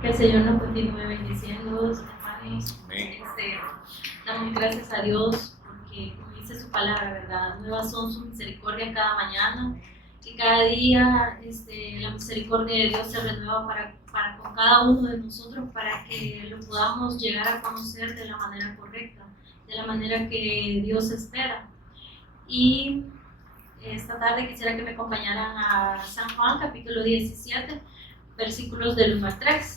Que el Señor nos continúe bendiciendo, hermanos. Amén. Damos gracias a Dios porque, como dice su palabra, ¿verdad? Nuevas son sus misericordias cada mañana, y cada día la misericordia de Dios se renueva para con cada uno de nosotros, para que lo podamos llegar a conocer de la manera correcta, de la manera que Dios espera. Y esta tarde quisiera que me acompañaran a San Juan, capítulo 17, versículos del 1 al 3.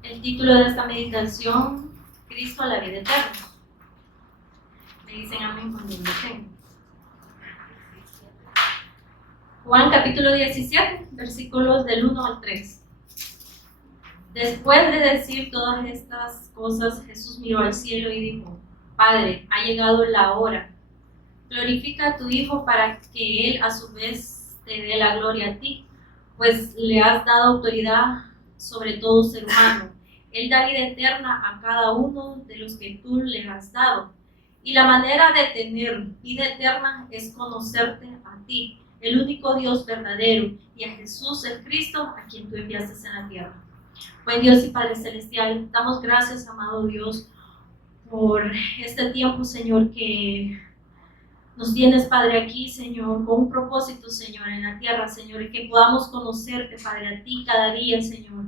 El título de esta meditación: Cristo a la vida eterna. Me dicen amén cuando lo tengan. Juan capítulo 17, versículos del 1 al 3. Después de decir todas estas cosas, Jesús miró al cielo y dijo: Padre, ha llegado la hora. Glorifica a tu Hijo para que Él a su vez te dé la gloria a ti, pues le has dado autoridad sobre todo ser humano. Él da vida eterna a cada uno de los que tú le has dado. Y la manera de tener vida eterna es conocerte a ti, el único Dios verdadero, y a Jesús el Cristo, a quien tú enviaste en la tierra. Buen Dios y Padre Celestial, damos gracias, amado Dios, por este tiempo, Señor, que nos tienes, Padre, aquí, Señor, con un propósito, Señor, en la tierra, Señor, y que podamos conocerte, Padre, a ti cada día, Señor.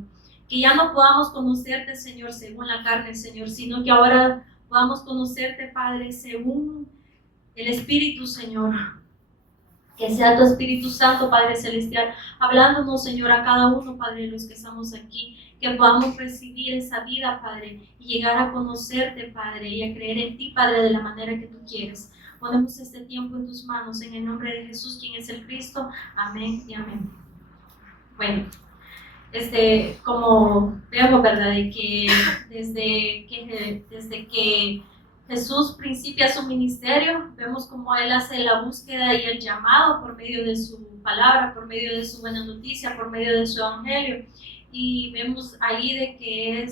Que ya no podamos conocerte, Señor, según la carne, Señor, sino que ahora podamos conocerte, Padre, según el Espíritu, Señor. Que sea tu Espíritu Santo, Padre Celestial, hablándonos, Señor, a cada uno, Padre, de los que estamos aquí, que podamos recibir esa vida, Padre, y llegar a conocerte, Padre, y a creer en ti, Padre, de la manera que tú quieres. Ponemos este tiempo en tus manos, en el nombre de Jesús, quien es el Cristo. Amén y amén. Bueno, como vemos, ¿verdad?, de que desde que Jesús principia su ministerio, vemos cómo Él hace la búsqueda y el llamado por medio de su palabra, por medio de su buena noticia, por medio de su evangelio. Y vemos ahí de que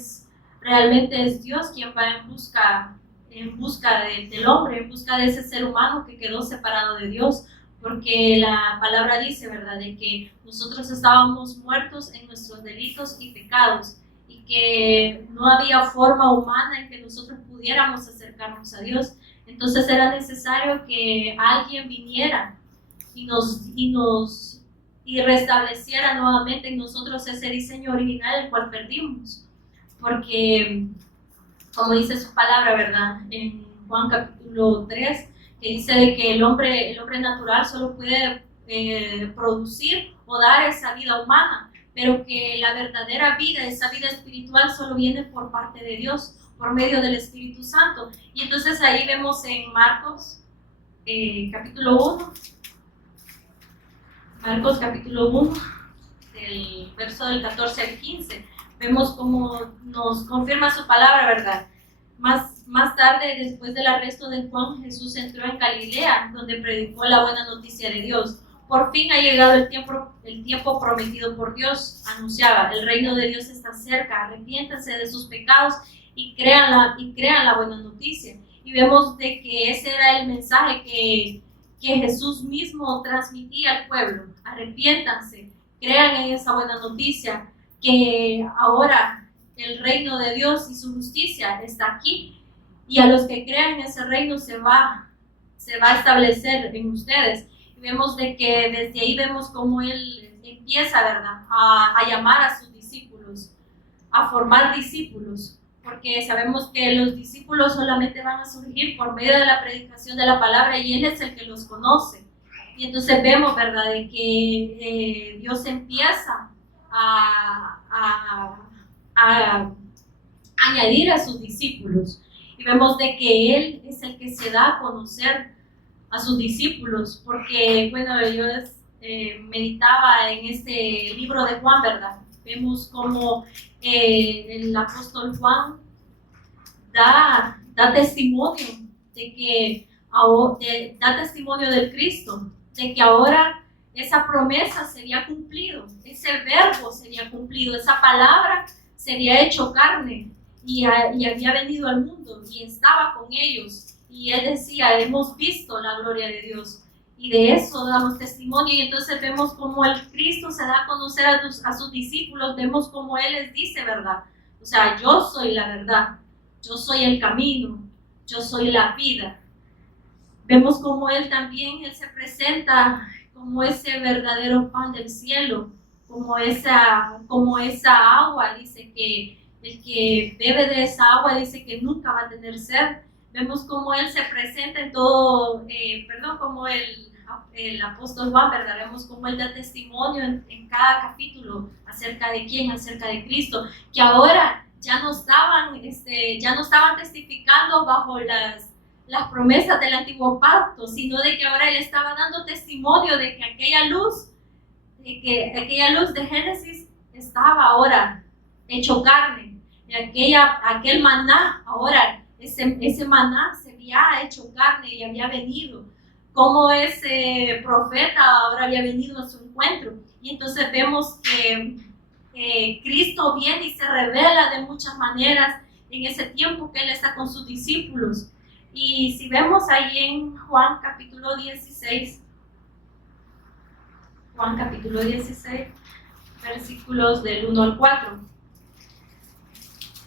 realmente es Dios quien va en busca del hombre, en busca de ese ser humano que quedó separado de Dios, porque la palabra dice, ¿verdad?, de que nosotros estábamos muertos en nuestros delitos y pecados, y que no había forma humana en que nosotros pudiéramos acercarnos a Dios. Entonces era necesario que alguien viniera y restableciera nuevamente en nosotros ese diseño original, el cual perdimos. Porque, como dice su palabra, ¿verdad?, en Juan capítulo 3, que dice de que el hombre natural solo puede producir o dar esa vida humana, pero que la verdadera vida, esa vida espiritual, solo viene por parte de Dios, por medio del Espíritu Santo. Y entonces ahí vemos en Marcos capítulo 1, Marcos capítulo 1, del verso del 14 al 15, vemos cómo nos confirma su palabra, ¿verdad? Más tarde, después del arresto de Juan, Jesús entró en Galilea, donde predicó la buena noticia de Dios. Por fin ha llegado el tiempo prometido por Dios, anunciaba. El reino de Dios está cerca, arrepiéntanse de sus pecados y crean la buena noticia. Y vemos de que ese era el mensaje que Jesús mismo transmitía al pueblo. Arrepiéntanse, crean en esa buena noticia, que ahora el reino de Dios y su justicia está aquí, y a los que crean en ese reino se va a establecer en ustedes. Y vemos de que desde ahí vemos cómo Él empieza, ¿verdad?, a llamar a sus discípulos, a formar discípulos, porque sabemos que los discípulos solamente van a surgir por medio de la predicación de la palabra, y Él es el que los conoce. Y entonces vemos, ¿verdad?, de que Dios empieza a añadir a sus discípulos, y vemos de que Él es el que se da a conocer a sus discípulos, porque, bueno, yo meditaba en este libro de Juan, ¿verdad? Vemos como el apóstol Juan da testimonio de que da testimonio del Cristo, de que ahora esa promesa sería cumplido, ese verbo sería cumplido, esa palabra sería hecho carne y había venido al mundo y estaba con ellos. Y él decía: hemos visto la gloria de Dios. y de eso damos testimonio. Y entonces vemos como el Cristo se da a conocer a sus discípulos, vemos como Él les dice, ¿verdad? O sea, yo soy la verdad, yo soy el camino, yo soy la vida. Vemos como Él también, Él se presenta como ese verdadero pan del cielo, como esa agua, dice que el que bebe de esa agua dice que nunca va a tener sed. Vemos como Él se presenta en todo, como el apóstol Juan, ¿verdad? Vemos como Él da testimonio en cada capítulo acerca de quién, acerca de Cristo, que ahora ya no estaban testificando bajo las promesas del antiguo pacto, sino de que ahora Él estaba dando testimonio de que aquella luz de Génesis estaba ahora hecho carne, de aquel maná, ahora ese maná se había hecho carne y había venido, como ese profeta ahora había venido a su encuentro. Y entonces vemos que Cristo viene y se revela de muchas maneras en ese tiempo que Él está con sus discípulos. Y si vemos ahí en Juan capítulo 16, versículos del 1 al 4,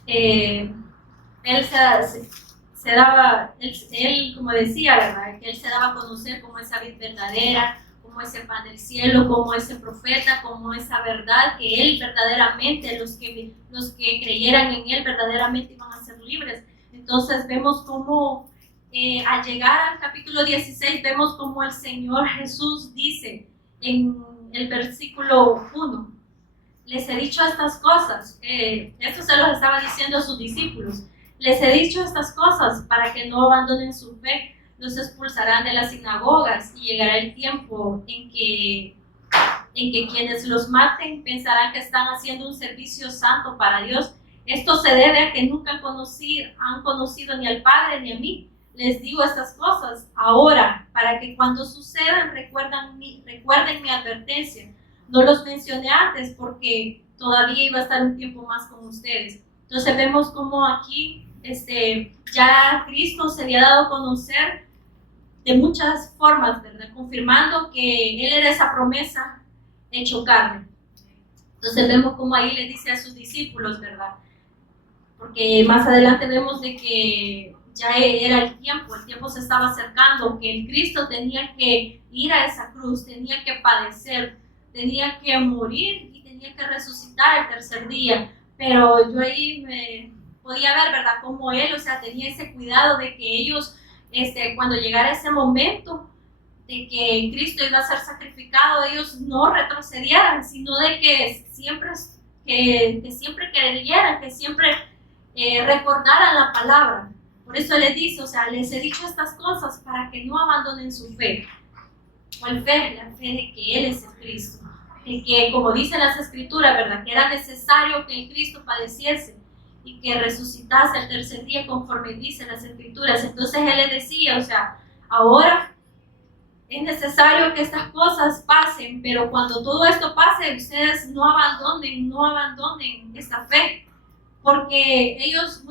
él como decía, ¿verdad? Que Él se daba a conocer como esa vid verdadera, como ese pan del cielo, como ese profeta, como esa verdad, que Él verdaderamente, los que creyeran en Él verdaderamente iban a ser libres. Entonces vemos como al llegar al capítulo 16, vemos como el Señor Jesús dice en el versículo 1, les he dicho estas cosas, esto se los estaba diciendo a sus discípulos, les he dicho estas cosas para que no abandonen su fe, los expulsarán de las sinagogas y llegará el tiempo en que quienes los maten pensarán que están haciendo un servicio santo para Dios. Esto se debe a que nunca han conocido ni al Padre ni a mí. Les digo estas cosas ahora para que cuando sucedan recuerden mi advertencia. No los mencioné antes porque todavía iba a estar un tiempo más con ustedes. Entonces vemos como aquí ya Cristo se había dado a conocer de muchas formas, ¿verdad? Confirmando que Él era esa promesa hecho carne. Entonces vemos como ahí le dice a sus discípulos, ¿verdad? Porque más adelante vemos de que ya era el tiempo se estaba acercando, que el Cristo tenía que ir a esa cruz, tenía que padecer, tenía que morir y tenía que resucitar el tercer día. Pero yo ahí me podía ver, ¿verdad?, como Él, o sea, tenía ese cuidado de que ellos, cuando llegara ese momento de que Cristo iba a ser sacrificado, ellos no retrocedieran, sino de que siempre creyeran, que siempre recordaran la palabra. Por eso les dice, o sea, les he dicho estas cosas para que no abandonen su fe. ¿Cuál fe? La fe de que Él es el Cristo. De que, como dicen las Escrituras, ¿verdad?, que era necesario que el Cristo padeciese y que resucitase el tercer día conforme dicen las Escrituras. Entonces Él les decía, o sea, ahora es necesario que estas cosas pasen, pero cuando todo esto pase, ustedes no abandonen esta fe. Porque ellos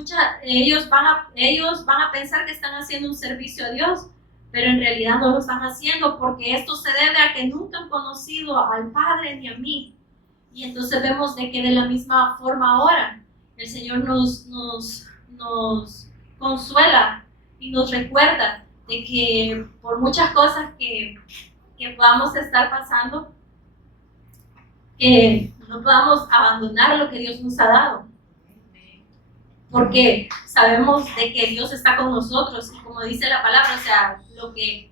van a pensar que están haciendo un servicio a Dios, pero en realidad no lo están haciendo, porque esto se debe a que nunca han conocido al Padre ni a mí. Y entonces vemos de que de la misma forma ahora el Señor nos consuela y nos recuerda de que por muchas cosas que podamos estar pasando, que no podamos abandonar lo que Dios nos ha dado. Porque sabemos de que Dios está con nosotros y como dice la palabra, o sea, lo que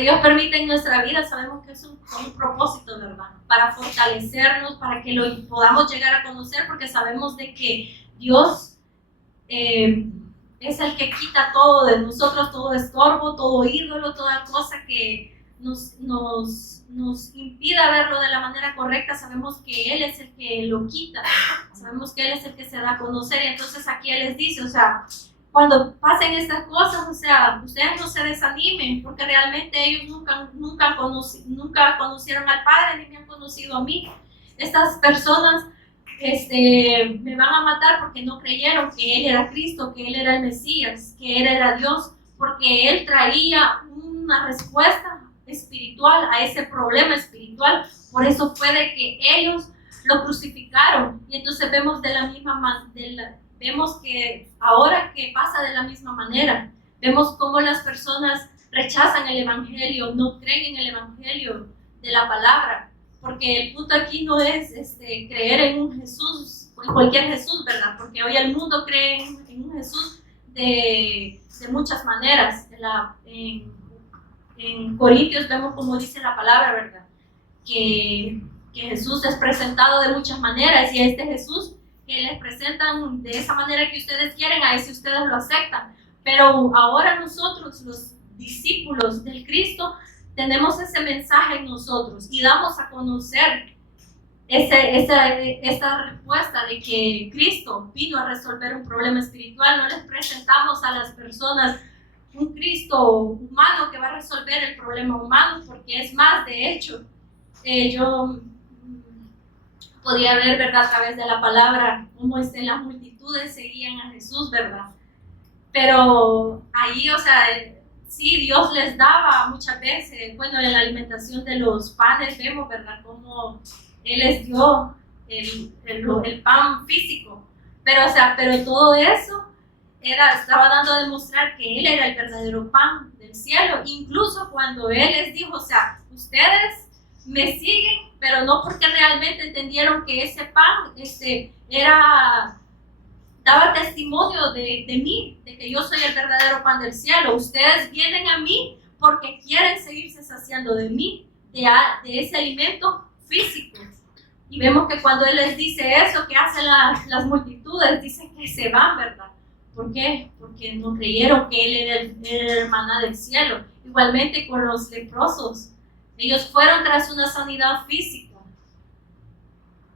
Dios permite en nuestra vida, sabemos que es un propósito, ¿verdad? Para fortalecernos, para que lo podamos llegar a conocer, porque sabemos de que Dios es el que quita todo de nosotros, todo estorbo, todo ídolo, toda cosa que nos impida verlo de la manera correcta. Sabemos que Él es el que lo quita, sabemos que Él es el que se da a conocer. Y entonces aquí Él les dice, o sea, cuando pasen estas cosas, o sea, ustedes no se desanimen, porque realmente ellos nunca conocieron al Padre ni me han conocido a mí. Estas personas me van a matar porque no creyeron que Él era Cristo, que Él era el Mesías, que Él era Dios, porque Él traía un una respuesta espiritual a ese problema espiritual. Por eso fue de que ellos lo crucificaron. Y entonces vemos de la misma manera, vemos que ahora que pasa de la misma manera, vemos cómo las personas rechazan el evangelio, no creen en el evangelio de la palabra, porque el punto aquí no es creer en un Jesús, en cualquier Jesús, ¿verdad? Porque hoy el mundo cree en un Jesús de muchas maneras. En Corintios vemos como dice la palabra, ¿verdad? Que Jesús es presentado de muchas maneras, y a este Jesús que les presentan de esa manera que ustedes quieren, a ese ustedes lo aceptan. Pero ahora nosotros, los discípulos del Cristo, tenemos ese mensaje en nosotros y damos a conocer esta respuesta de que Cristo vino a resolver un problema espiritual. No les presentamos a las personas un Cristo humano que va a resolver el problema humano, porque es más, de hecho, yo podía ver, ¿verdad?, a través de la palabra, cómo las multitudes seguían a Jesús, ¿verdad? Pero ahí, o sea, sí, Dios les daba muchas veces, bueno, en la alimentación de los panes vemos, ¿verdad?, cómo Él les dio el pan físico, pero, o sea, pero todo eso estaba dando a demostrar que Él era el verdadero pan del cielo. Incluso cuando Él les dijo, o sea, ustedes me siguen, pero no porque realmente entendieron que ese pan daba testimonio de mí, de que yo soy el verdadero pan del cielo. Ustedes vienen a mí porque quieren seguirse saciando de mí, de ese alimento físico. Y vemos que cuando Él les dice eso, ¿qué hacen las multitudes? Dicen que se van, ¿verdad? ¿Por qué? Porque no creyeron que Él era el maná del cielo. Igualmente con los leprosos. Ellos fueron tras una sanidad física.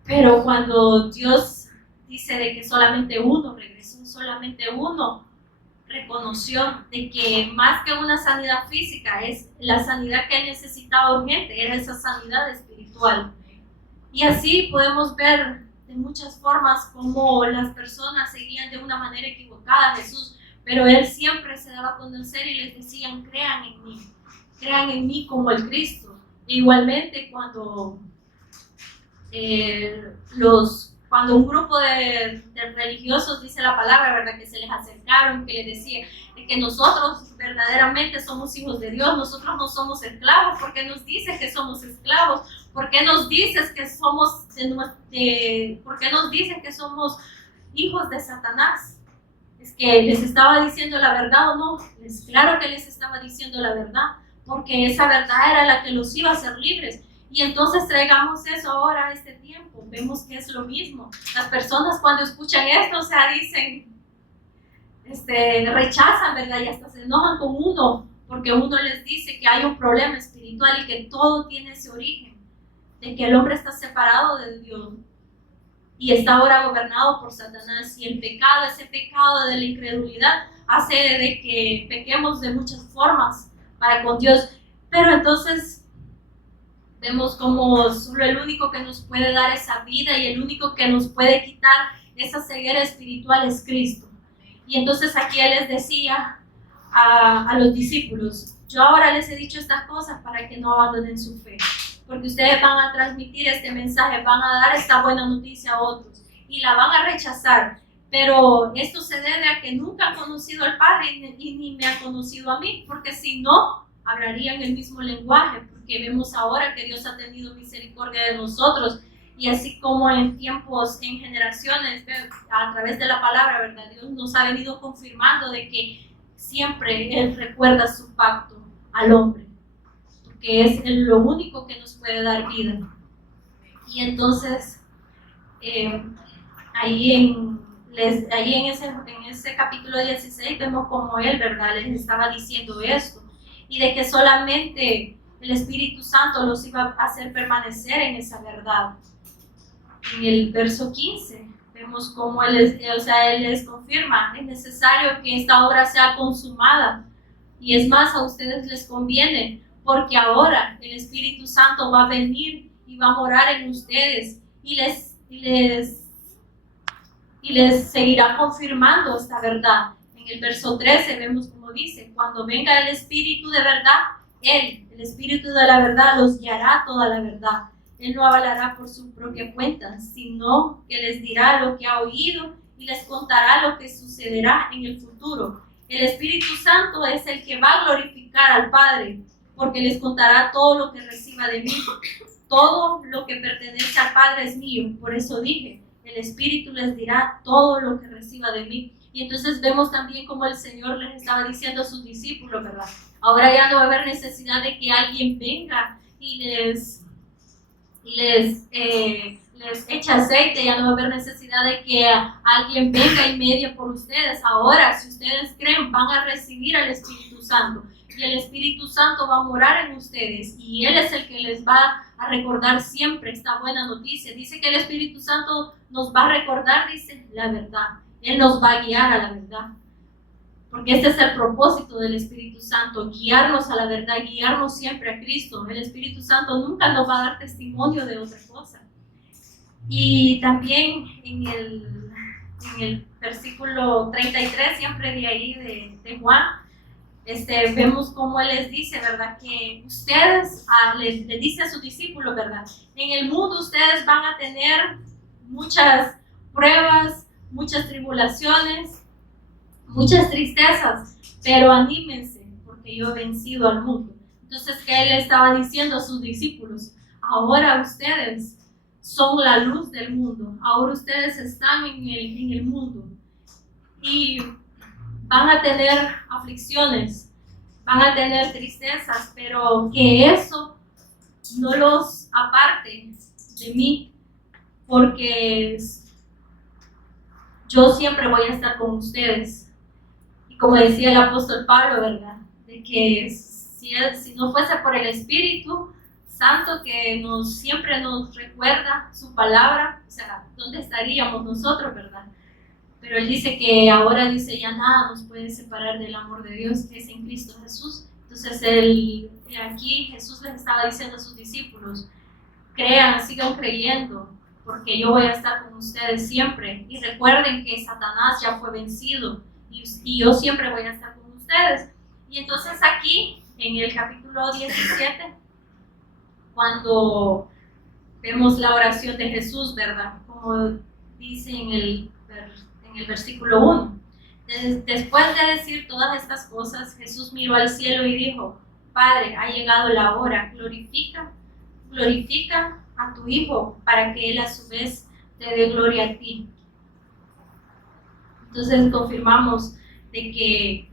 Pero cuando Dios dice de que solamente uno regresó, solamente uno reconoció de que más que una sanidad física, es la sanidad que él necesitaba urgente, era esa sanidad espiritual. Y así podemos ver de muchas formas cómo las personas seguían de una manera equivocada a Jesús, pero Él siempre se daba a conocer y les decían, crean en mí como el Cristo. E igualmente cuando un grupo de religiosos, dice la palabra, ¿verdad?, que se les acercaron, que les decían que nosotros verdaderamente somos hijos de Dios, nosotros no somos esclavos. ¿Por qué nos dices que somos esclavos? ¿Por qué nos dices que somos ¿por qué nos dices que somos hijos de Satanás? Es que les estaba diciendo la verdad, ¿o no? Es claro que les estaba diciendo la verdad, porque esa verdad era la que los iba a hacer libres. Y entonces traigamos eso ahora a este tiempo, vemos que es lo mismo. Las personas cuando escuchan esto, o sea, dicen, rechazan, ¿verdad? Y hasta se enojan con uno, porque uno les dice que hay un problema espiritual y que todo tiene ese origen, de que el hombre está separado de Dios y está ahora gobernado por Satanás. Y el pecado, ese pecado de la incredulidad, hace de que pequemos de muchas formas para con Dios. Pero entonces vemos como solo el único que nos puede dar esa vida y el único que nos puede quitar esa ceguera espiritual es Cristo. Y entonces aquí Él les decía a los discípulos, yo ahora les he dicho estas cosas para que no abandonen su fe, porque ustedes van a transmitir este mensaje, van a dar esta buena noticia a otros y la van a rechazar, pero esto se debe a que nunca han conocido al Padre y ni me han conocido a mí, porque si no, hablarían el mismo lenguaje, porque vemos ahora que Dios ha tenido misericordia de nosotros. Y así como en tiempos, en generaciones, a través de la palabra, ¿verdad?, Dios nos ha venido confirmando de que siempre Él recuerda su pacto al hombre, porque es lo único que nos puede dar vida. Y entonces, ahí en ese capítulo 16 vemos como Él, ¿verdad?, les estaba diciendo esto, y de que solamente el Espíritu Santo los iba a hacer permanecer en esa verdad. En el verso 15 vemos cómo Él les confirma, es necesario que esta obra sea consumada, y es más, a ustedes les conviene, porque ahora el Espíritu Santo va a venir y va a morar en ustedes y les seguirá confirmando esta verdad. En el verso 13 vemos como dice, cuando venga el Espíritu de verdad, Él, el Espíritu de la verdad, los guiará a toda la verdad. Él no hablará por su propia cuenta, sino que les dirá lo que ha oído y les contará lo que sucederá en el futuro. El Espíritu Santo es el que va a glorificar al Padre, porque les contará todo lo que reciba de mí. Todo lo que pertenece al Padre es mío. Por eso dije, el Espíritu les dirá todo lo que reciba de mí. Y entonces vemos también como el Señor les estaba diciendo a sus discípulos, ¿verdad? Ahora ya no va a haber necesidad de que alguien venga y les eche aceite, ya no va a haber necesidad de que alguien venga y medie por ustedes. Ahora, si ustedes creen, van a recibir al Espíritu Santo. Y el Espíritu Santo va a morar en ustedes. Y Él es el que les va a recordar siempre esta buena noticia. Dice que el Espíritu Santo nos va a recordar, dice, la verdad. Él nos va a guiar a la verdad. Porque este es el propósito del Espíritu Santo, guiarnos a la verdad, guiarnos siempre a Cristo. El Espíritu Santo nunca nos va a dar testimonio de otra cosa. Y también en el versículo 33, siempre de ahí de Juan, vemos cómo Él les dice, ¿verdad? Que ustedes, les dice a sus discípulos, ¿verdad? En el mundo ustedes van a tener muchas pruebas, muchas tribulaciones, muchas tristezas, pero anímense, porque yo he vencido al mundo. Entonces, ¿qué Él estaba diciendo a sus discípulos? Ahora ustedes son la luz del mundo, ahora ustedes están en el mundo y van a tener aflicciones, van a tener tristezas, pero que eso no los aparte de mí, porque yo siempre voy a estar con ustedes. Como decía el apóstol Pablo, ¿verdad? De que si no fuese por el Espíritu Santo que siempre nos recuerda su palabra, o sea, ¿dónde estaríamos nosotros, verdad? Pero Él dice que ahora dice ya nada nos puede separar del amor de Dios que es en Cristo Jesús. Entonces aquí Jesús les estaba diciendo a sus discípulos, crean, sigan creyendo, porque yo voy a estar con ustedes siempre. Y recuerden que Satanás ya fue vencido. Y yo siempre voy a estar con ustedes. Y entonces aquí, en el capítulo 17, cuando vemos la oración de Jesús, ¿verdad? Como dice en el versículo 1. Después de decir todas estas cosas, Jesús miró al cielo y dijo, Padre, ha llegado la hora, glorifica a tu Hijo, para que Él a su vez te dé gloria a ti. Entonces confirmamos de que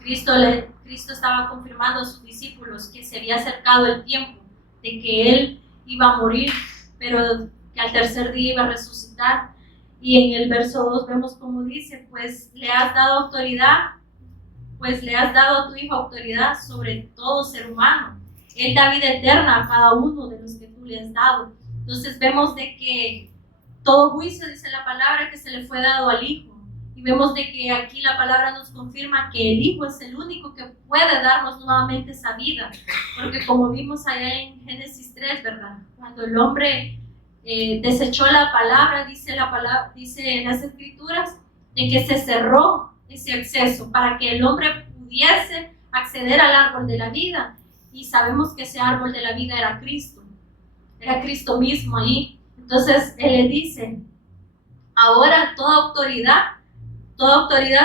Cristo estaba confirmando a sus discípulos que se había acercado el tiempo, de que Él iba a morir, pero que al tercer día iba a resucitar. Y en el verso 2 vemos como dice, pues le has dado a tu Hijo autoridad sobre todo ser humano. Él da vida eterna a cada uno de los que tú le has dado. Entonces vemos de que todo juicio, dice la palabra, que se le fue dado al Hijo. Y vemos de que aquí la palabra nos confirma que el Hijo es el único que puede darnos nuevamente esa vida. Porque como vimos allá en Génesis 3, ¿verdad? Cuando el hombre desechó la palabra, dice en las Escrituras, de que se cerró ese acceso para que el hombre pudiese acceder al árbol de la vida. Y sabemos que ese árbol de la vida era Cristo mismo ahí. Entonces Él le dice, ahora toda autoridad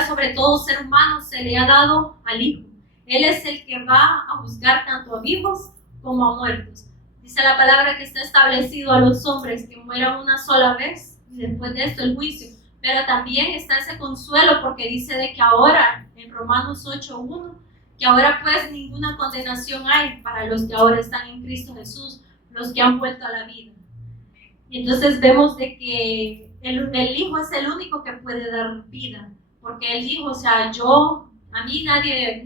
sobre todo ser humano se le ha dado al Hijo. Él es el que va a juzgar tanto a vivos como a muertos. Dice la palabra que está establecido a los hombres que mueran una sola vez y después de esto el juicio. Pero también está ese consuelo porque dice de que ahora, en Romanos 8:1, que ahora pues ninguna condenación hay para los que ahora están en Cristo Jesús, los que han vuelto a la vida. Y entonces vemos de que el Hijo es el único que puede dar vida, porque Él dijo, o sea, a mí nadie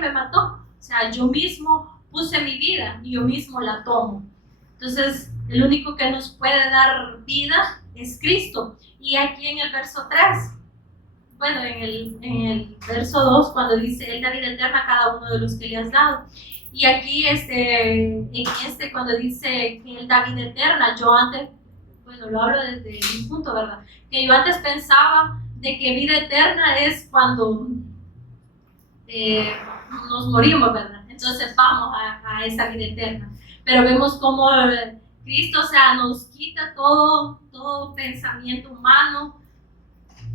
me mató, o sea, yo mismo puse mi vida y yo mismo la tomo. Entonces, el único que nos puede dar vida es Cristo. Y aquí en el verso 3, bueno, en el verso 2, cuando dice, Él da vida eterna a cada uno de los que le has dado. Y aquí, cuando dice que Él da vida eterna, yo antes, bueno, lo hablo desde mi punto, ¿verdad? Que yo antes pensaba de que vida eterna es cuando nos morimos, ¿verdad? Entonces vamos a esa vida eterna. Pero vemos cómo Cristo, o sea, nos quita todo pensamiento humano,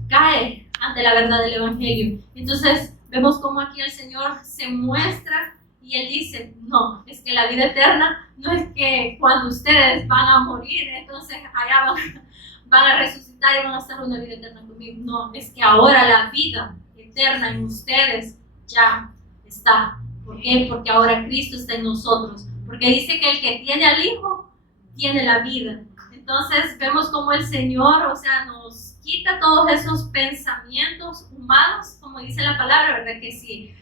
cae ante la verdad del Evangelio. Entonces vemos cómo aquí el Señor se muestra y Él dice, no, es que la vida eterna no es que cuando ustedes van a morir, entonces allá van a resucitar y van a estar una vida eterna conmigo. No, es que ahora la vida eterna en ustedes ya está. ¿Por qué? Porque ahora Cristo está en nosotros. Porque dice que el que tiene al Hijo tiene la vida. Entonces vemos cómo el Señor, o sea, nos quita todos esos pensamientos humanos, como dice la palabra, ¿verdad? Que si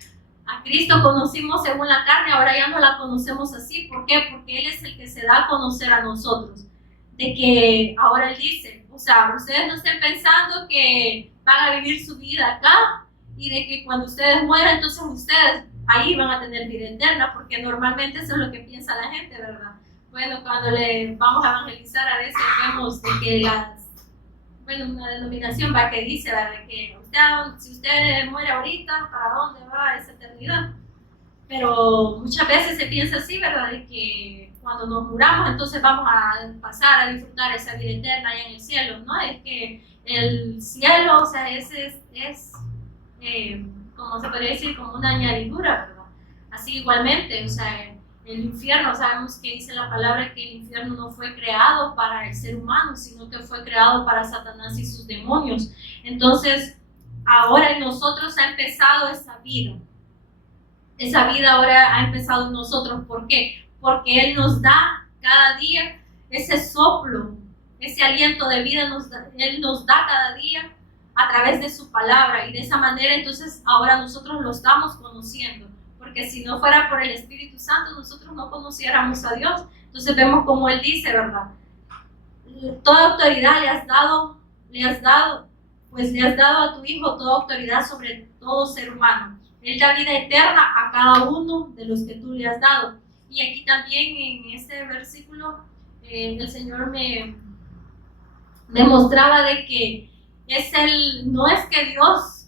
a Cristo conocimos según la carne, ahora ya no la conocemos así. ¿Por qué? Porque Él es el que se da a conocer a nosotros. De que ahora Él dice, o sea, ustedes no estén pensando que van a vivir su vida acá y de que cuando ustedes mueran, entonces ustedes ahí van a tener vida eterna, porque normalmente eso es lo que piensa la gente, ¿verdad? Bueno, cuando le vamos a evangelizar a veces vemos de que una denominación va que dice, ¿verdad? Que si usted muere ahorita, ¿para dónde va esa eternidad? Pero muchas veces se piensa así, ¿verdad? De que cuando nos muramos, entonces vamos a pasar a disfrutar esa vida eterna allá en el cielo, ¿no? Es que el cielo, o sea, ese es como se podría decir, como una añadidura, ¿verdad? Así igualmente, o sea, el infierno, sabemos que dice la palabra que el infierno no fue creado para el ser humano, sino que fue creado para Satanás y sus demonios. Entonces, ahora en nosotros ha empezado esa vida. Esa vida ahora ha empezado en nosotros. ¿Por qué? Porque Él nos da cada día ese soplo, ese aliento de vida, Él nos da cada día a través de su palabra, y de esa manera entonces ahora nosotros lo estamos conociendo, porque si no fuera por el Espíritu Santo nosotros no conociéramos a Dios. Entonces vemos como Él dice, ¿verdad? Toda autoridad le has dado a tu Hijo toda autoridad sobre todo ser humano. Él da vida eterna a cada uno de los que tú le has dado. Y aquí también en este versículo el Señor me mostraba de que no es que Dios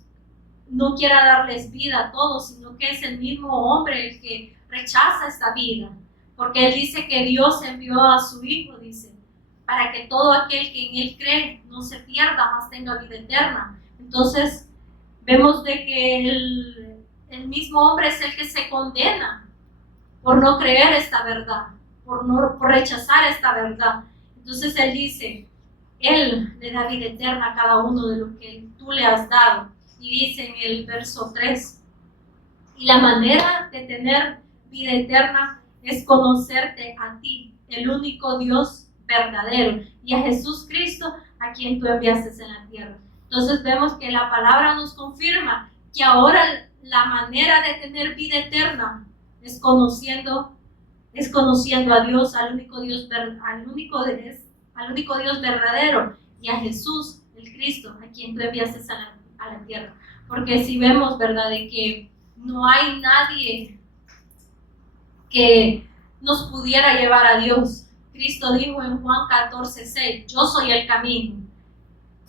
no quiera darles vida a todos, sino que es el mismo hombre el que rechaza esta vida, porque Él dice que Dios envió a su Hijo, dice, para que todo aquel que en Él cree no se pierda, mas tenga vida eterna. Entonces vemos de que el mismo hombre es el que se condena por no creer esta verdad, por rechazar esta verdad. Entonces Él dice, Él le da vida eterna a cada uno de lo que tú le has dado. Y dice en el verso 3, y la manera de tener vida eterna es conocerte a ti, el único Dios verdadero, y a Jesús Cristo, a quien tú enviaste en la tierra. Entonces vemos que la palabra nos confirma que ahora la manera de tener vida eterna es conociendo a Dios, al único Dios verdadero, y a Jesús, el Cristo, a quien tú enviaste a la tierra. Porque si vemos, ¿verdad?, de que no hay nadie que nos pudiera llevar a Dios. Cristo dijo en Juan 14:6, yo soy el camino.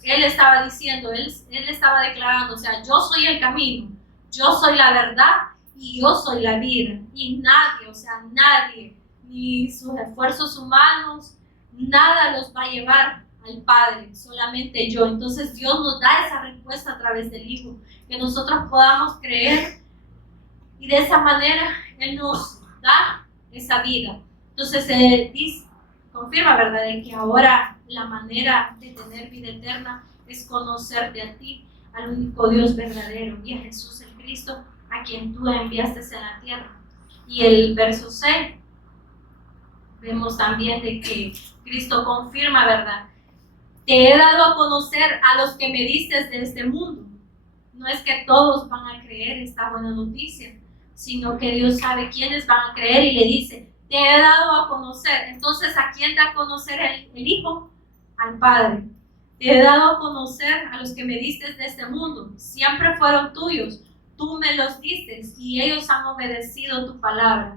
Él estaba diciendo, él estaba declarando, o sea, yo soy el camino, yo soy la verdad y yo soy la vida. Y nadie, ni sus esfuerzos humanos, nada los va a llevar al Padre, solamente yo. Entonces Dios nos da esa respuesta a través del Hijo, que nosotros podamos creer, y de esa manera Él nos da esa vida. Entonces confirma, ¿verdad?, de que ahora la manera de tener vida eterna es conocerte a ti, al único Dios verdadero, y a Jesús el Cristo, a quien tú enviaste en la tierra. Y el verso 6, vemos también de que Cristo confirma, ¿verdad? Te he dado a conocer a los que me diste de este mundo. No es que todos van a creer esta buena noticia, sino que Dios sabe quiénes van a creer y le dice, te he dado a conocer. Entonces, ¿a quién da a conocer el Hijo? Al Padre. Te he dado a conocer a los que me diste de este mundo. Siempre fueron tuyos. Tú me los diste y ellos han obedecido tu palabra.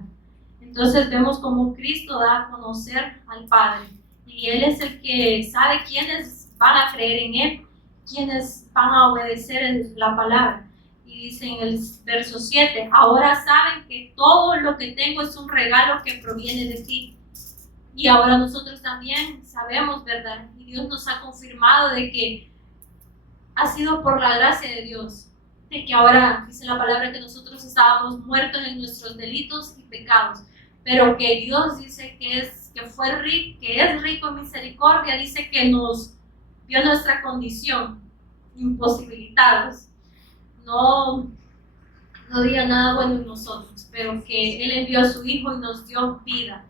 Entonces vemos como Cristo da a conocer al Padre. Y Él es el que sabe quiénes van a creer en Él, quiénes van a obedecer la palabra. Y dice en el verso 7, ahora saben que todo lo que tengo es un regalo que proviene de ti. Y ahora nosotros también sabemos, ¿verdad? Y Dios nos ha confirmado de que ha sido por la gracia de Dios, de que ahora dice la palabra que nosotros estábamos muertos en nuestros delitos y pecados, pero que Dios dice que es rico en misericordia, dice que nos vio nuestra condición, imposibilitados, no había nada bueno en nosotros, pero que Él envió a su Hijo y nos dio vida.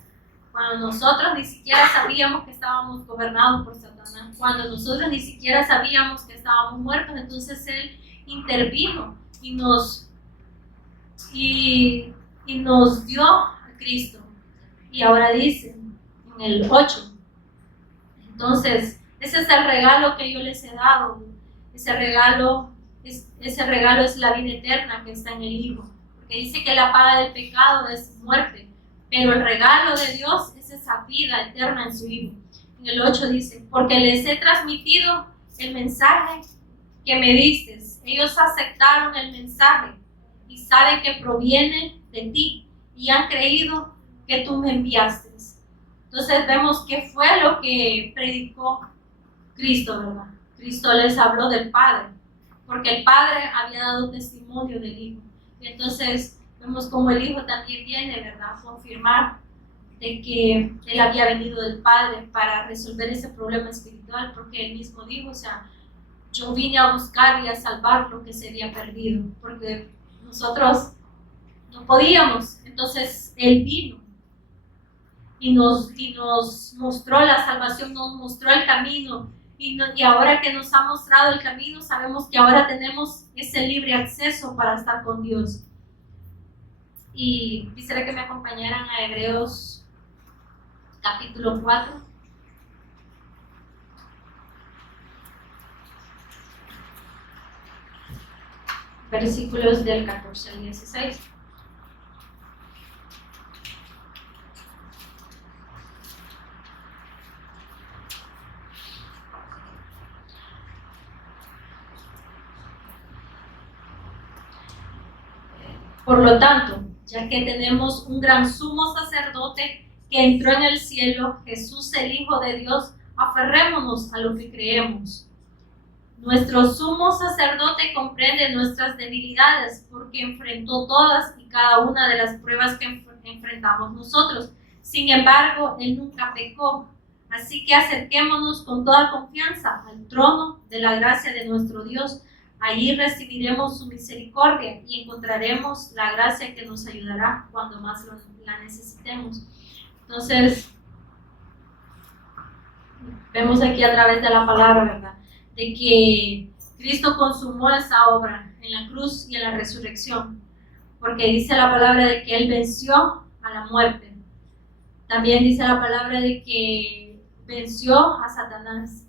Cuando nosotros ni siquiera sabíamos que estábamos gobernados por Satanás, cuando nosotros ni siquiera sabíamos que estábamos muertos, entonces Él intervino y nos dio a Cristo. Y ahora dice en el 8, entonces ese es el regalo que yo les he dado. Ese regalo es la vida eterna que está en el Hijo, porque dice que la paga del pecado es muerte, pero el regalo de Dios es esa vida eterna en su Hijo. En el 8 dice, porque les he transmitido el mensaje que me diste. Ellos aceptaron el mensaje y saben que proviene de ti y han creído que tú me enviaste. Entonces vemos que fue lo que predicó Cristo, ¿verdad? Cristo les habló del Padre, porque el Padre había dado testimonio del Hijo. Y entonces vemos como el Hijo también viene, ¿verdad?, a confirmar de que Él había venido del Padre para resolver ese problema espiritual, porque Él mismo dijo, o sea, yo vine a buscar y a salvar lo que se había perdido, porque nosotros no podíamos. Entonces Él vino y nos mostró la salvación, nos mostró el camino, y ahora que nos ha mostrado el camino, sabemos que ahora tenemos ese libre acceso para estar con Dios. Y quisiera que me acompañaran a Hebreos capítulo 4. Versículos del 14 al 16. Por lo tanto, ya que tenemos un gran sumo sacerdote que entró en el cielo, Jesús el Hijo de Dios, aferrémonos a lo que creemos. Nuestro sumo sacerdote comprende nuestras debilidades porque enfrentó todas y cada una de las pruebas que enfrentamos nosotros. Sin embargo, Él nunca pecó. Así que acerquémonos con toda confianza al trono de la gracia de nuestro Dios. Allí recibiremos su misericordia y encontraremos la gracia que nos ayudará cuando más la necesitemos. Entonces, vemos aquí a través de la palabra, ¿verdad?, de que Cristo consumó esa obra en la cruz y en la resurrección, porque dice la palabra de que Él venció a la muerte. También dice la palabra de que venció a Satanás.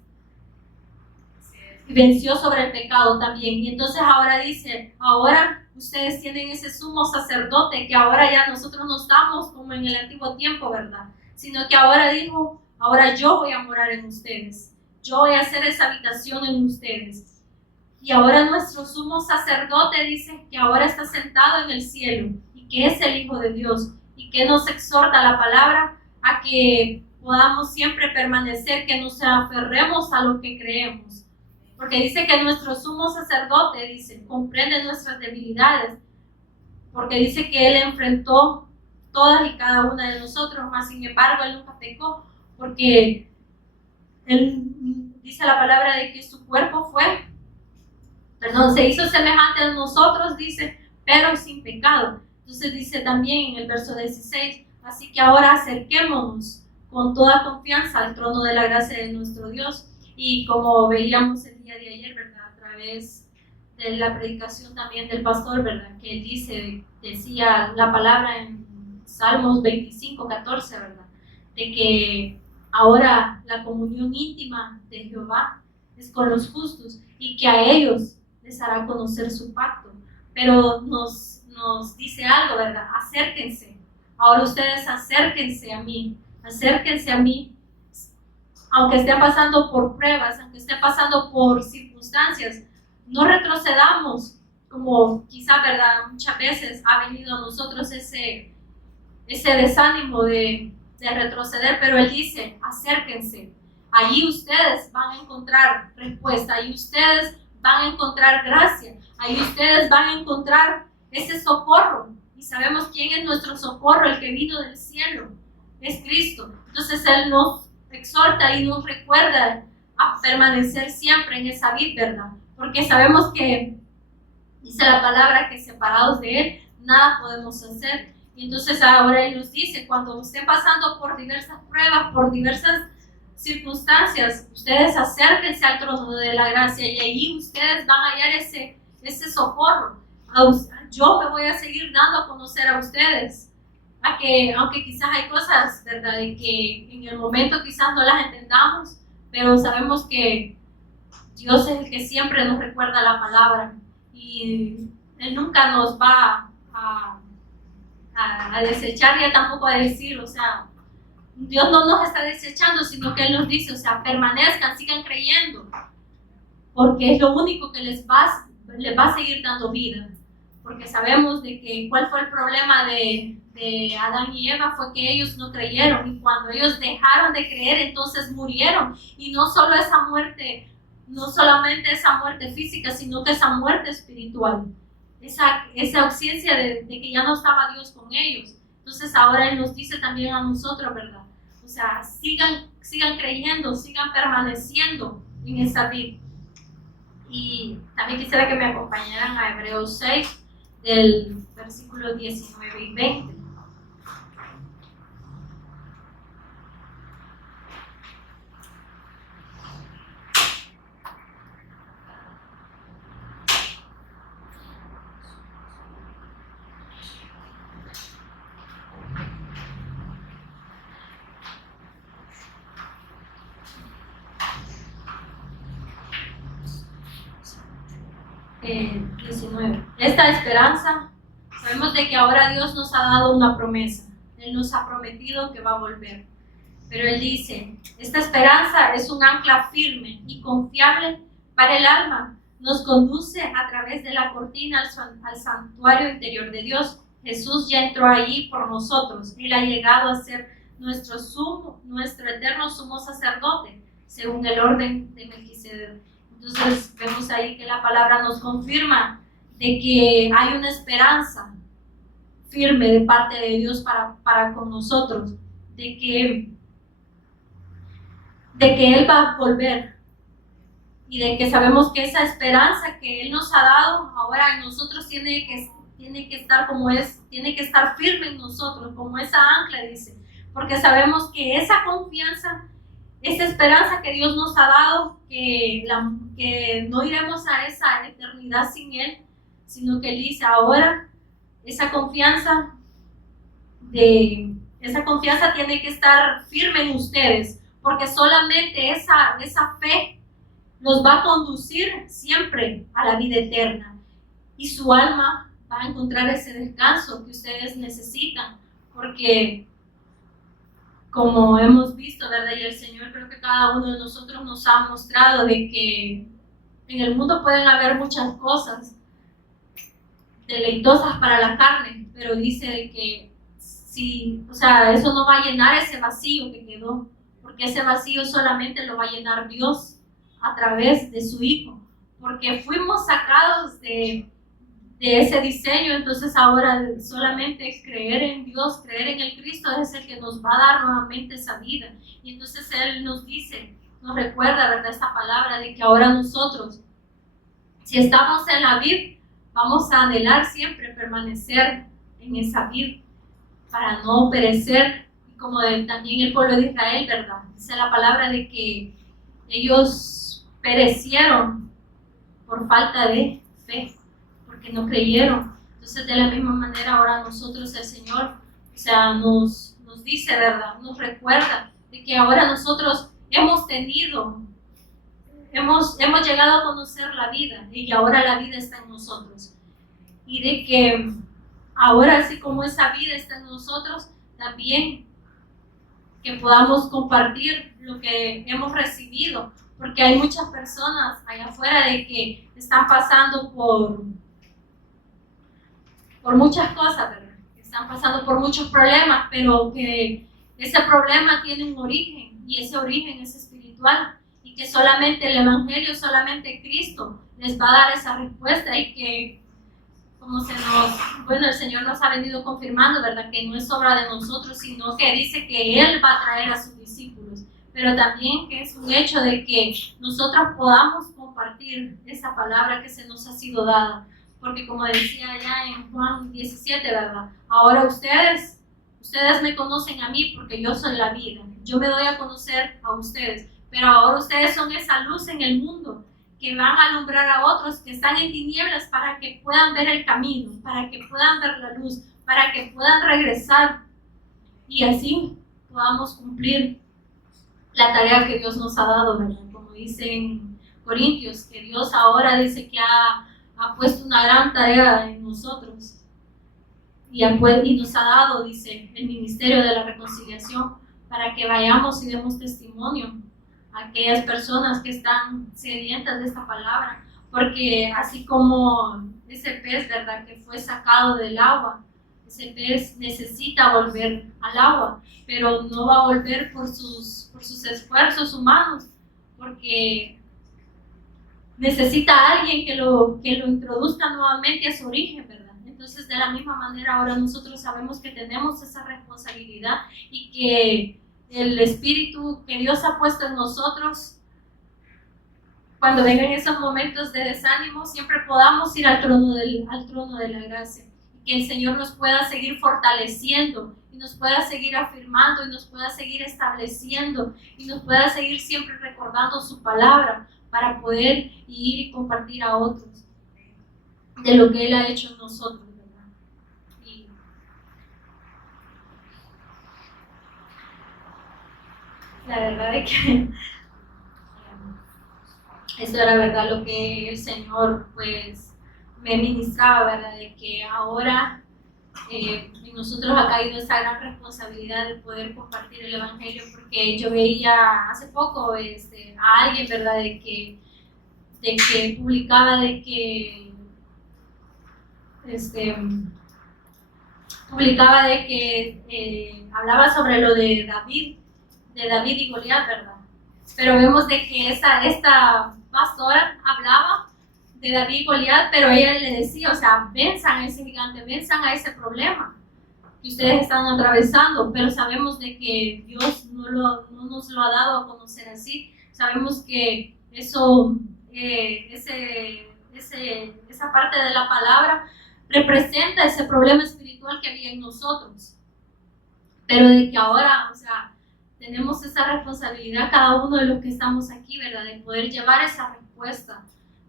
Y venció sobre el pecado también. Y entonces ahora dice, ahora ustedes tienen ese sumo sacerdote, que ahora ya nosotros no estamos como en el antiguo tiempo, ¿verdad? Sino que ahora dijo, ahora yo voy a morar en ustedes. Yo voy a hacer esa habitación en ustedes. Y ahora nuestro sumo sacerdote dice que ahora está sentado en el cielo y que es el Hijo de Dios y que nos exhorta la palabra a que podamos siempre permanecer, que nos aferremos a lo que creemos. Porque dice que nuestro sumo sacerdote, dice, comprende nuestras debilidades, porque dice que Él enfrentó todas y cada una de nosotros, mas sin embargo Él nunca pecó, porque Él dice la palabra de que su cuerpo se hizo semejante a nosotros, dice, pero sin pecado. Entonces dice también en el verso 16, así que ahora acerquémonos con toda confianza al trono de la gracia de nuestro Dios. Y como veíamos el día de ayer, ¿verdad?, a través de la predicación también del pastor, ¿verdad?, que él decía la palabra en Salmos 25, 14, ¿verdad?, de que ahora la comunión íntima de Jehová es con los justos y que a ellos les hará conocer su pacto. Pero nos dice algo, ¿verdad?, acérquense. Ahora ustedes acérquense a mí, aunque estén pasando por pruebas, aunque estén pasando por circunstancias, no retrocedamos como quizá, ¿verdad? Muchas veces ha venido a nosotros ese desánimo de retroceder, pero Él dice, acérquense. Allí ustedes van a encontrar respuesta, allí ustedes van a encontrar gracia, allí ustedes van a encontrar ese socorro. Y sabemos quién es nuestro socorro, el que vino del cielo, es Cristo. Entonces Él nos exhorta y nos recuerda a permanecer siempre en esa vid, ¿verdad? Porque sabemos que dice la palabra que separados de Él nada podemos hacer. Y entonces ahora Él nos dice, cuando estén pasando por diversas pruebas, por diversas circunstancias, ustedes acérquense al trono de la gracia y allí ustedes van a hallar ese socorro. Yo me voy a seguir dando a conocer a ustedes, aunque quizás hay cosas, ¿verdad?, de que en el momento quizás no las entendamos, pero sabemos que Dios es el que siempre nos recuerda la palabra y Él nunca nos va a desechar ni tampoco a decir, o sea, Dios no nos está desechando, sino que Él nos dice, o sea, permanezcan, sigan creyendo, porque es lo único que les va a seguir dando vida. Porque sabemos de que cuál fue el problema de Adán y Eva, fue que ellos no creyeron, y cuando ellos dejaron de creer, entonces murieron. Y no solo esa muerte, no solamente esa muerte física, sino que esa muerte espiritual, esa ausencia de que ya no estaba Dios con ellos. Entonces ahora Él nos dice también a nosotros, ¿verdad? O sea, sigan creyendo, sigan permaneciendo en esa vida. Y también quisiera que me acompañaran a Hebreos 6, del versículo 19 y 20. Esta esperanza, sabemos de que ahora Dios nos ha dado una promesa. Él nos ha prometido que va a volver. Pero Él dice, esta esperanza es un ancla firme y confiable para el alma. Nos conduce a través de la cortina al santuario interior de Dios. Jesús ya entró allí por nosotros. Él ha llegado a ser nuestro eterno sumo sacerdote, según el orden de Melquisedec. Entonces vemos ahí que la palabra nos confirma de que hay una esperanza firme de parte de Dios para con nosotros, de que Él va a volver y de que sabemos que esa esperanza que Él nos ha dado ahora en nosotros tiene que estar tiene que estar firme en nosotros, como esa ancla, dice, porque sabemos que esa confianza, esa esperanza que Dios nos ha dado, que no iremos a esa eternidad sin Él, sino que Él dice ahora, esa confianza tiene que estar firme en ustedes, porque solamente esa fe los va a conducir siempre a la vida eterna, y su alma va a encontrar ese descanso que ustedes necesitan, porque como hemos visto, ¿verdad? Y el Señor, creo que cada uno de nosotros nos ha mostrado de que en el mundo pueden haber muchas cosas deleitosas para la carne, pero dice de que eso no va a llenar ese vacío que quedó, porque ese vacío solamente lo va a llenar Dios a través de su Hijo, porque fuimos sacados de ese diseño. Entonces ahora solamente creer en Dios, creer en el Cristo es el que nos va a dar nuevamente esa vida. Y entonces Él nos dice, nos recuerda, ¿verdad?, esta palabra de que ahora nosotros, si estamos en la vid, vamos a anhelar siempre permanecer en esa vid para no perecer, y como también el pueblo de Israel, ¿verdad? Dice la palabra de que ellos perecieron por falta de fe, porque no creyeron. Entonces de la misma manera ahora nosotros, el Señor, o sea, nos dice, ¿verdad?, nos recuerda de que ahora nosotros hemos llegado a conocer la vida, y ahora la vida está en nosotros, y de que ahora, así como esa vida está en nosotros, también que podamos compartir lo que hemos recibido, porque hay muchas personas allá afuera de que están pasando por muchas cosas, ¿verdad? Están pasando por muchos problemas, pero que ese problema tiene un origen y ese origen es espiritual y que solamente el Evangelio, solamente Cristo les va a dar esa respuesta y que como el Señor nos ha venido confirmando, ¿verdad? Que no es obra de nosotros, sino que dice que Él va a traer a sus discípulos, pero también que es un hecho de que nosotros podamos compartir esa palabra que se nos ha sido dada, porque como decía allá en Juan 17, ¿verdad? Ahora ustedes me conocen a mí porque yo soy la vida, yo me doy a conocer a ustedes, pero ahora ustedes son esa luz en el mundo, que van a alumbrar a otros que están en tinieblas para que puedan ver el camino, para que puedan ver la luz, para que puedan regresar y así podamos cumplir la tarea que Dios nos ha dado, ¿verdad? Como dice en Corintios, que Dios ahora dice que ha puesto una gran tarea en nosotros y nos ha dado, dice, el ministerio de la reconciliación para que vayamos y demos testimonio a aquellas personas que están sedientas de esta palabra, porque así como ese pez, ¿verdad?, que fue sacado del agua, ese pez necesita volver al agua, pero no va a volver por sus esfuerzos humanos, porque necesita a alguien que lo introduzca nuevamente a su origen, ¿verdad? Entonces, de la misma manera, ahora nosotros sabemos que tenemos esa responsabilidad y que el Espíritu que Dios ha puesto en nosotros, cuando vengan esos momentos de desánimo, siempre podamos ir al trono de la gracia. Y que el Señor nos pueda seguir fortaleciendo y nos pueda seguir afirmando y nos pueda seguir estableciendo y nos pueda seguir siempre recordando su palabra para poder ir y compartir a otros de lo que Él ha hecho en nosotros, ¿verdad? Y la verdad es que eso era verdad lo que el Señor pues me ministraba, ¿verdad? De que ahora en nosotros ha caído esa gran responsabilidad de poder compartir el Evangelio, porque yo veía hace poco a alguien, ¿verdad? De que publicaba hablaba sobre lo de David y Goliat, ¿verdad? Pero vemos de que esta pastora hablaba de David y Goliat, pero ella le decía, o sea, venzan a ese gigante, venzan a ese problema que ustedes están atravesando, pero sabemos de que Dios no nos lo ha dado a conocer así. Sabemos que eso, esa parte de la palabra representa ese problema espiritual que había en nosotros, pero de que ahora, o sea, tenemos esa responsabilidad cada uno de los que estamos aquí, ¿verdad? De poder llevar esa respuesta,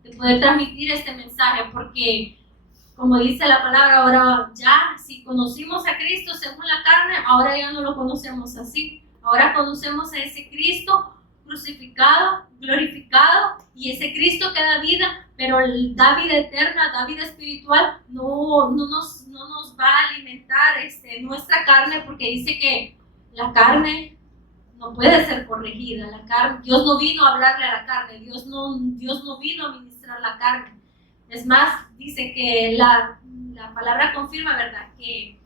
de poder transmitir este mensaje, porque como dice la palabra, ahora ya, si conocimos a Cristo según la carne, ahora ya no lo conocemos así. Ahora conocemos a ese Cristo crucificado, glorificado, y ese Cristo que da vida, pero da vida eterna, da vida espiritual, no nos va a alimentar nuestra carne, porque dice que la carne no puede ser corregida. La carne, Dios no vino a hablarle a la carne, Dios no vino a ministrar la carne. Es más, dice que la palabra confirma, ¿verdad?, que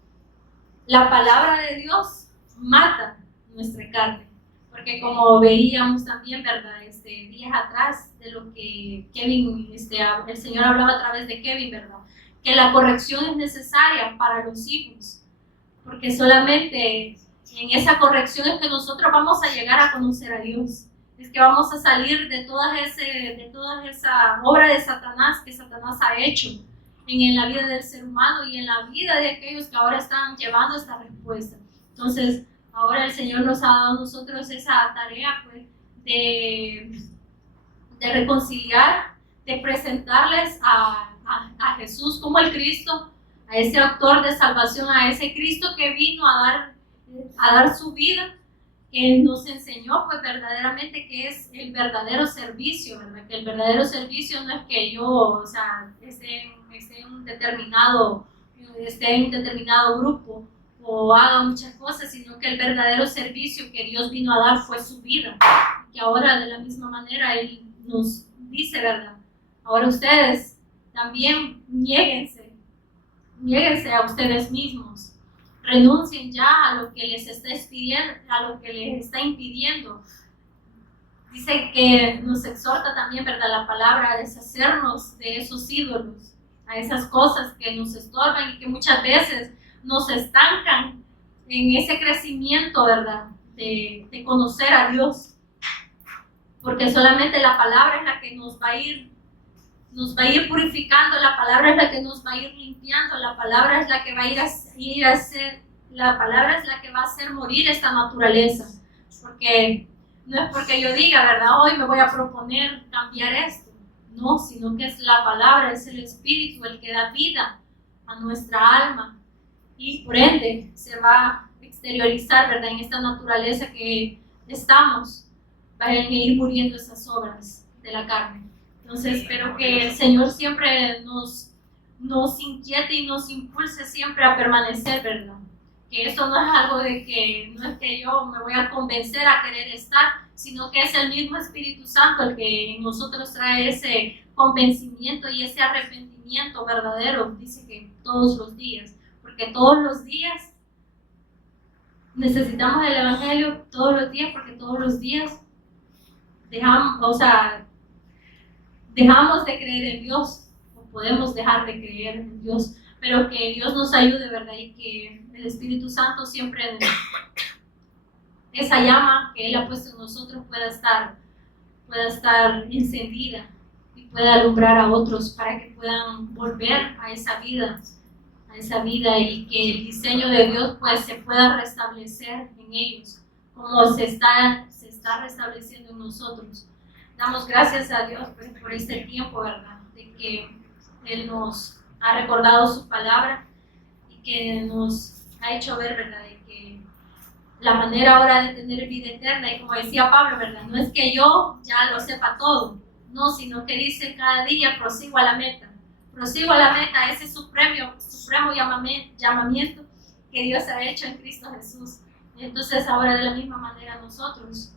la palabra de Dios mata nuestra carne. Porque como veíamos también, ¿verdad?, días atrás, de lo que Kevin, el Señor hablaba a través de Kevin, ¿verdad?, que la corrección es necesaria para los hijos, porque solamente en esa corrección es que nosotros vamos a llegar a conocer a Dios. Es que vamos a salir de toda esa obra de Satanás que Satanás ha hecho en la vida del ser humano y en la vida de aquellos que ahora están llevando esta respuesta. Entonces, ahora el Señor nos ha dado a nosotros esa tarea, pues, de reconciliar, de presentarles a Jesús como el Cristo, a ese autor de salvación, a ese Cristo que vino a dar su vida, que nos enseñó pues verdaderamente que es el verdadero servicio, ¿verdad? Que el verdadero servicio no es que yo, o sea, esté en un determinado grupo o haga muchas cosas, sino que el verdadero servicio que Dios vino a dar fue su vida, que ahora de la misma manera Él nos dice, ¿verdad? Ahora ustedes también niéguense niéguense a ustedes mismos, renuncien ya a lo que les está expidiendo, a lo que les está impidiendo. Dice que nos exhorta también, ¿verdad?, la palabra a deshacernos de esos ídolos, a esas cosas que nos estorban y que muchas veces nos estancan en ese crecimiento, ¿verdad?, de conocer a Dios. Porque solamente la palabra es la que nos va a ir purificando, la palabra es la que nos va a ir limpiando, la palabra es la que va a hacer, la palabra es la que va a hacer morir esta naturaleza. Porque no es porque yo diga, ¿verdad?, hoy me voy a proponer cambiar esto. No, sino que es la palabra, es el Espíritu el que da vida a nuestra alma. Y por ende se va a exteriorizar, ¿verdad?, en esta naturaleza que estamos. Van a ir muriendo esas obras de la carne. Entonces espero que el Señor siempre nos inquiete y nos impulse siempre a permanecer, ¿verdad? Que esto no es algo de que, no es que yo me voy a convencer a querer estar, sino que es el mismo Espíritu Santo el que en nosotros trae ese convencimiento y ese arrepentimiento verdadero, dice que todos los días, porque todos los días necesitamos el Evangelio, todos los días, porque todos los días dejamos de creer en Dios, o podemos dejar de creer en Dios, pero que Dios nos ayude, ¿verdad? Y que el Espíritu Santo siempre, esa llama que Él ha puesto en nosotros pueda estar encendida y pueda alumbrar a otros para que puedan volver a esa vida y que el diseño de Dios pues se pueda restablecer en ellos, como se está restableciendo en nosotros. Damos gracias a Dios pues, por este tiempo, ¿verdad? De que Él nos ha recordado su palabra y que nos ha hecho ver, ¿verdad? De que la manera ahora de tener vida eterna, y como decía Pablo, ¿verdad?, no es que yo ya lo sepa todo, no, sino que dice cada día prosigo a la meta, ese supremo llamamiento que Dios ha hecho en Cristo Jesús. Entonces ahora de la misma manera nosotros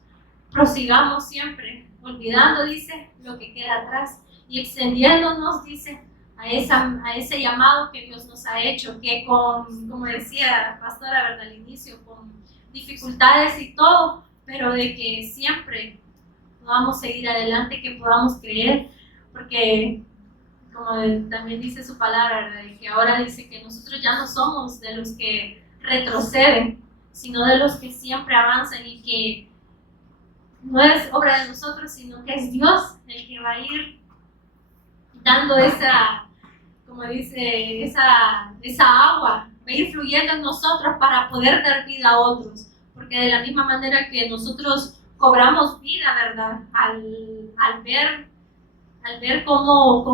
prosigamos siempre, olvidando, dice, lo que queda atrás y extendiéndonos, dice, a ese llamado que Dios nos ha hecho, que como decía Pastora, ¿verdad?, al inicio, con dificultades y todo, pero de que siempre podamos seguir adelante, que podamos creer, porque como también dice su palabra, ¿verdad?, de que ahora dice que nosotros ya no somos de los que retroceden, sino de los que siempre avanzan y que no es obra de nosotros, sino que es Dios el que va a ir dando esa, como dice, esa agua, va a ir fluyendo en nosotros para poder dar vida a otros, porque de la misma manera que nosotros cobramos vida, ¿verdad?, al ver cómo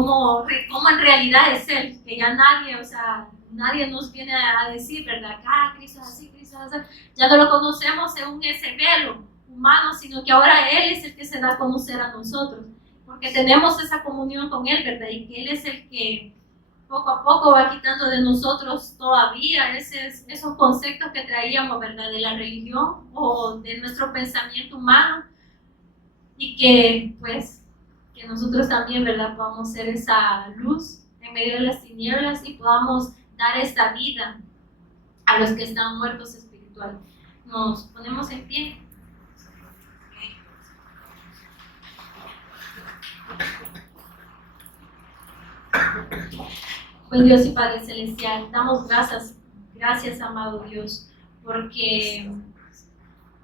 en realidad es Él, que ya nadie nos viene a decir, ¿verdad?, Cristo es así, Cristo es así, ya no lo conocemos según ese velo humano, sino que ahora Él es el que se da a conocer a nosotros, porque tenemos esa comunión con Él, ¿verdad?, y que Él es el que poco a poco va quitando de nosotros todavía esos conceptos que traíamos, ¿verdad?, de la religión o de nuestro pensamiento humano, y que pues que nosotros también, ¿verdad?, podamos ser esa luz en medio de las tinieblas y podamos dar esta vida a los que están muertos espiritualmente. Nos ponemos en pie. Pues Dios y Padre Celestial, damos gracias amado Dios, porque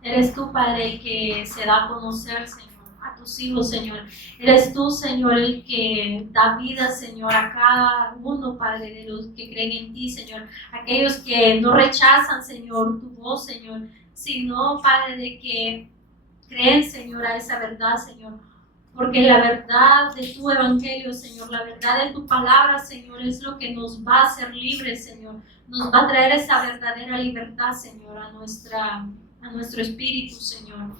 eres tú, Padre, el que se da a conocer, Señor, a tus hijos, Señor. Eres tú, Señor, el que da vida, Señor, a cada uno, Padre, de los que creen en ti, Señor. Aquellos que no rechazan, Señor, tu voz, Señor, sino, Padre, de que creen, Señor, a esa verdad, Señor. Porque la verdad de tu evangelio, Señor, la verdad de tu palabra, Señor, es lo que nos va a hacer libres, Señor. Nos va a traer esa verdadera libertad, Señor, a nuestro espíritu, Señor.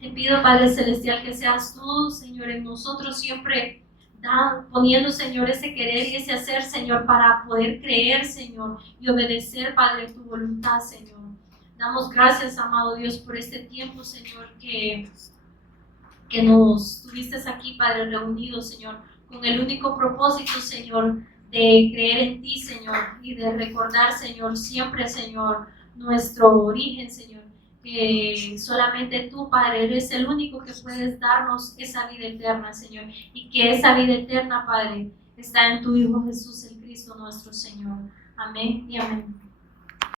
Te pido, Padre Celestial, que seas tú, Señor, en nosotros siempre poniendo, Señor, ese querer y ese hacer, Señor, para poder creer, Señor, y obedecer, Padre, tu voluntad, Señor. Damos gracias, amado Dios, por este tiempo, Señor, que nos tuviste aquí, Padre, reunidos, Señor, con el único propósito, Señor, de creer en ti, Señor, y de recordar, Señor, siempre, Señor, nuestro origen, Señor, que solamente tú, Padre, eres el único que puedes darnos esa vida eterna, Señor, y que esa vida eterna, Padre, está en tu Hijo Jesús, el Cristo nuestro Señor. Amén y amén.